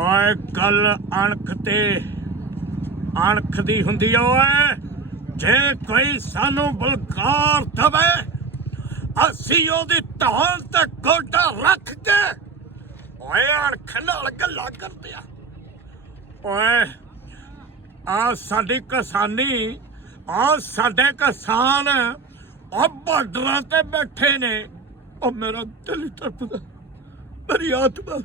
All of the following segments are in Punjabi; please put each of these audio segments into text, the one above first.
ਓਏ ਗੱਲ ਅਣਖ ਤੇ ਅਣਖ ਦੀ ਹੁੰਦੀ ਓਏ। ਜੇ ਕੋਈ ਸਾਨੂੰ ਬਲਕਾਰ ਦਵੇ, ਅਸੀਂ ਉਹਦੀ ਢਾਲ ਤੇ ਗੋਡਾ ਰੱਖ ਕੇ ਓਏ ਅਣਖ ਨਾਲ ਗੱਲਾਂ ਕਰਦੇ ਆ। ਓਏ, ਆ ਸਾਡੀ ਕਿਸਾਨੀ, ਆ ਸਾਡੇ ਕਿਸਾਨ ਉਹ ਬਾਰਡਰਾਂ ਤੇ ਬੈਠੇ ਨੇ। ਉਹ ਮੇਰਾ ਦਿਲ ਹੀ ਤੜਪਦਾ ਮੇਰੀ ਆਤਮਾ।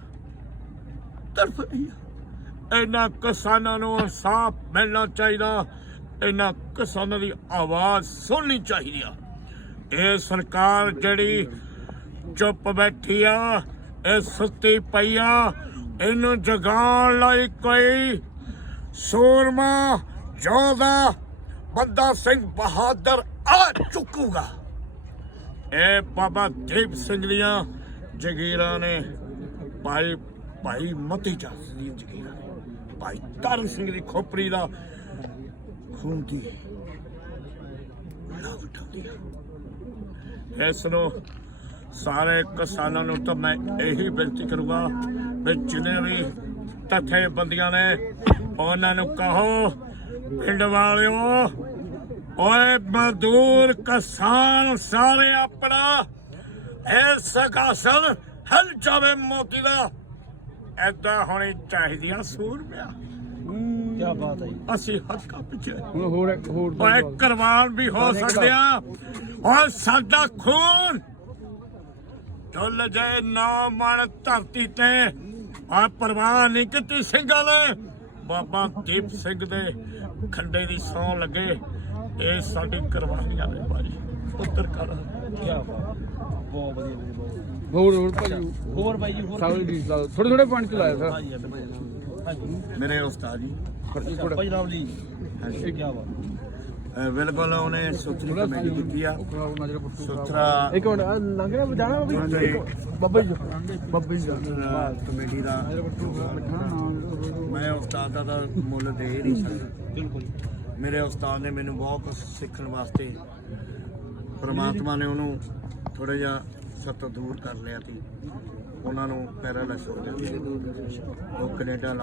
ਤੜਫ ਰਹੀ ਆ। ਇਹਨਾਂ ਕਿਸਾਨਾਂ ਨੂੰ ਇਨਸਾਫ ਮਿਲਣਾ ਚਾਹੀਦਾ। ਇਹਨਾਂ ਕਿਸਾਨਾਂ ਦੀ ਆਵਾਜ਼ ਸੁਣਨੀ ਚਾਹੀਦੀ ਆ। ਇਹ ਸਰਕਾਰ ਜਿਹੜੀ ਚੁੱਪ ਬੈਠੀ ਆ, ਇਹ ਸੁੱਤੀ ਪਈ ਆ, ਇਹਨੂੰ ਜਗਾਉਣ ਲਈ ਕੋਈ ਸੂਰਮਾ ਯੋਧਾ ਬੰਦਾ ਸਿੰਘ ਬਹਾਦਰ ਆ ਚੁੱਕੂਗਾ। ਇਹ ਬਾਬਾ ਦੀਪ ਸਿੰਘ ਦੀਆਂ ਜਗੀਰਾਂ ਨੇ ਭਾਈ ਭਾਈ ਮਤੀ ਚਾਸ ਦੀਆਂ ਜਗੀਰਾਂ ਭਾਈ ਤਰਨ ਸਿੰਘ ਦੀ ਖੋਪਰੀ ਦਾ ਖੂਨ ਦੀ ਲਾਭ ਉਠਾਉਂਦੀ ਇਸ ਨੂੰ ਸਾਰੇ ਕਿਸਾਨਾਂ ਨੂੰ ਤਾਂ ਮੈਂ ਇਹੀ ਬੇਨਤੀ ਕਰੂੰਗਾ ਵੀ ਜਿੰਨੇ ਵੀ ਤਥੇ ਬੰਦੀਆਂ ਨੇ, ਉਹਨਾਂ ਨੂੰ ਕਹੋ, ਪਿੰਡ ਵਾਲਿਓ, ਓਏ ਮਜ਼ਦੂਰ ਕਿਸਾਨ ਸਾਰੇ ਆਪਣਾ, ਇਹ ਸਗਾਸਨ ਹਲ ਜਾਵੇ ਮੋਤੀ ਦਾ। ਐਦਾਂ ਹੋਣੀ ਚਾਹੀਦੀ ਆ ਸੂਰਮਿਆ ਕੀ ਬਾਤ ਹੈ ਅਸੀਂ ਹੱਕਾਂ ਪਿੱਛੇ ਹੁਣ ਹੋਰ ਹੋਰ ਓਏ ਕੁਰਬਾਨ ਵੀ ਹੋ ਸਕਦੇ ਆ। ਓਏ ਸਾਡਾ ਖੂਨ। ਡੁੱਲ ਜਾਏ ਨਾ ਮਨ ਧਰਤੀ ਤੇ ਆ ਪਰਵਾਹ ਨਹੀਂ ਕੀਤੀ ਸਿੰਘਾਂ ਨੇ ਬਾਬਾ ਦੀਪ ਸਿੰਘ ਦੇ ਖੰਡੇ ਦੀ ਸੌਂ ਲੱਗੇ। ਇਹ ਸਾਡੀ ਕੁਰਬਾਨੀਆਂ ਨੇ ਭਾਜੀ ਪੁੱਤਰ ਕਰ ਬਹੁਤ ਵਧੀਆ ਵੀਰੇ ਬਹੁਤ ਹੋਰ ਹੋਰ ਭਾਈ ਹੋਰ ਬਾਈ ਜੀ ਹੋਰ ਥੋੜੇ ਥੋੜੇ ਪਾਣੀ ਚ ਲਾਇਆ ਸਰ। ਹਾਂਜੀ ਹਾਂਜੀ ਮੇਰੇ ਉਸਤਾਦ ਜੀ। ਭਾਈ ਰਾਮ ਜੀ। ਹਾਂਜੀ। ਕੀ ਬਾਤ। ਅਹ ਬਿਲਕੁਲ ਉਹਨੇ ਸੁਥਰੀ ਕਮੇਟੀ ਕੀਤੀ ਆ। ਸੁਥਰਾ ਇੱਕ ਮਿੰਟ ਆਹ ਲੰਘ ਰਿਹਾ ਜਾਣਾ ਬਾਬਾ ਜੀ। ਬਾਬਾ ਜੀ। ਬਾਬਾ ਜੀ ਸੁਥਰਾ ਕਮੇਟੀ ਦਾ। ਮੈਂ ਉਸਤਾਦ ਦਾ ਤਾਂ ਮੁੱਲ ਦੇ ਹੀ ਨਹੀਂ ਸਕਦਾ। ਬਿਲਕੁਲ। ਮੇਰੇ ਉਸਤਾਦ ਨੇ ਮੈਨੂੰ ਬਹੁਤ ਕੁਝ ਸਿੱਖਣ ਵਾਸਤੇ ਪ੍ਰਮਾਤਮਾ ਨੇ ਉਹਨੂੰ ਥੋੜਾ ਜਿਹਾ ਸੱਤ ਦੂਰ ਕਰ ਲਿਆ ਸੀ ਉਹਨਾਂ ਨੂੰ ਪੈਰਾਲਾਈਸ ਹੋ ਗਿਆ ਸੀ। ਉਹ ਕੈਨੇਡਾ ਲਾ